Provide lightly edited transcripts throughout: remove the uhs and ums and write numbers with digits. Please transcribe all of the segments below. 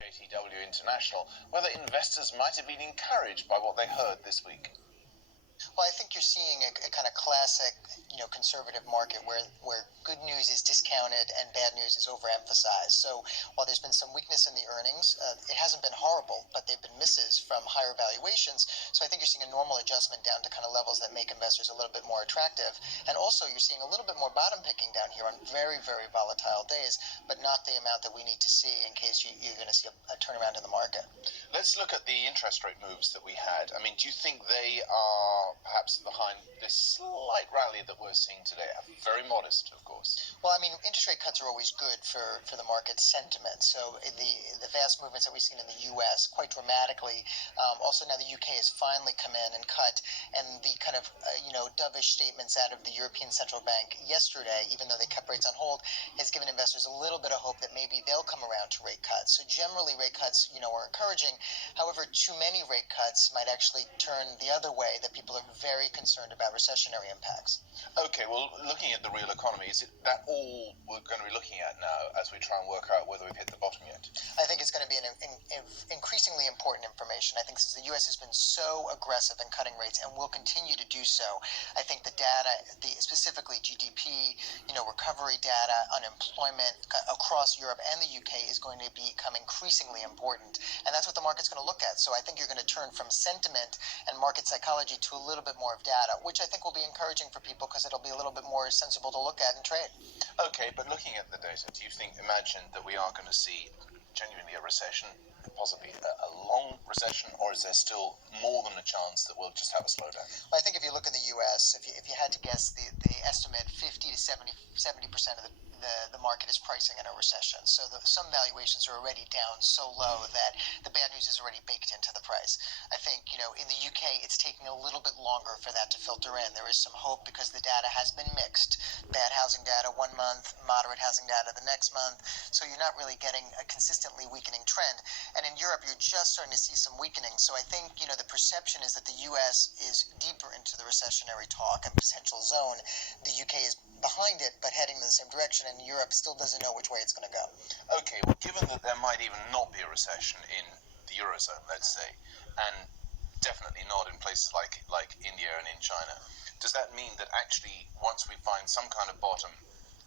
JTW International, whether investors might have been encouraged by what they heard this week. Well, I think you're seeing a kind of classic, conservative market where good news is discounted and bad news is overemphasized. So while there's been some weakness in the earnings, it hasn't been horrible, but they've been misses from higher valuations. So I think you're seeing a normal adjustment down to kind of levels that make investors a little bit more attractive. And also you're seeing a little bit more bottom picking down here on very, very volatile days, but not the amount that we need to see in case you're going to see a turnaround in the market. Let's look at the interest rate moves that we had. I mean, do you think they are perhaps behind this slight rally that we're seeing today? Very modest, of course. Well, I mean, interest rate cuts are always good for the market sentiment. So the vast movements that we've seen in the U.S. quite dramatically. Also now the U.K. has finally come in and cut, and the kind of dovish statements out of the European Central Bank yesterday, even though they kept rates on hold, has given investors a little bit of hope that maybe they'll come around to rate cuts. So generally, rate cuts, are encouraging. However, too many rate cuts might actually turn the other way, that people are very concerned about recessionary impacts. Okay, well, looking at the real economy, is it that all we're going to be looking at now as we try and work out whether we've hit the bottom yet? I think it's going to be an increasingly important information. I think since the U.S. has been so aggressive in cutting rates and will continue to do so, I think the data, specifically GDP, recovery data, unemployment across Europe and the UK is going to become increasingly important. And that's what the market's going to look at. So I think you're going to turn from sentiment and market psychology to a little bit more of data, which I think will be encouraging for people because it'll be a little bit more sensible to look at and trade. Okay, but looking at the data, do you imagine that we are going to see genuinely a recession, possibly a long recession, or is there still more than a chance that we'll just have a slowdown? I think if you look in the U.S., if you had to guess, the estimate 50 to 70% of the market is pricing in a recession. So some valuations are already down so low that the bad news is already baked into the price. I think, in the UK, it's taking a little bit longer for that to filter in. There is some hope because the data has been mixed. Bad housing data one month, moderate housing data the next month. So you're not really getting a consistently weakening trend. And in Europe, you're just starting to see some weakening. So I think, the perception is that the US is deeper into the recessionary talk and potential zone. The UK is behind it, but heading in the same direction, and Europe still doesn't know which way it's going to go. Okay, well, given that there might even not be a recession in the Eurozone, let's say, and definitely not in places like India and in China, does that mean that actually once we find some kind of bottom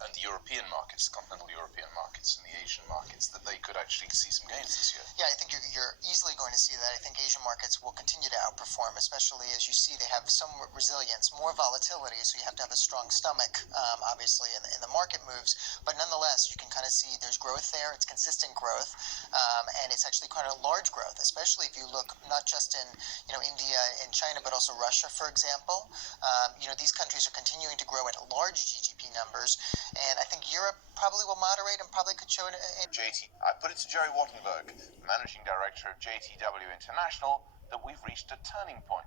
and the European markets, the continental European markets and the Asian markets, that they could actually see some gains this year? Yeah, I think you're easily going to see that. I think Asian markets will continue to outperform, especially as you see they have some resilience, more volatility, so you have to have a strong stomach, obviously, in the market moves. But nonetheless, you can kind of see there's growth there. It's consistent growth, and it's actually quite a large growth, especially if you look not just in India and China, but also Russia, for example. These countries are continuing to grow at large GDP numbers. And I think Europe probably will moderate and probably could show it. I put it to Jerry Wattenberg, Managing Director of JTW International, that we've reached a turning point.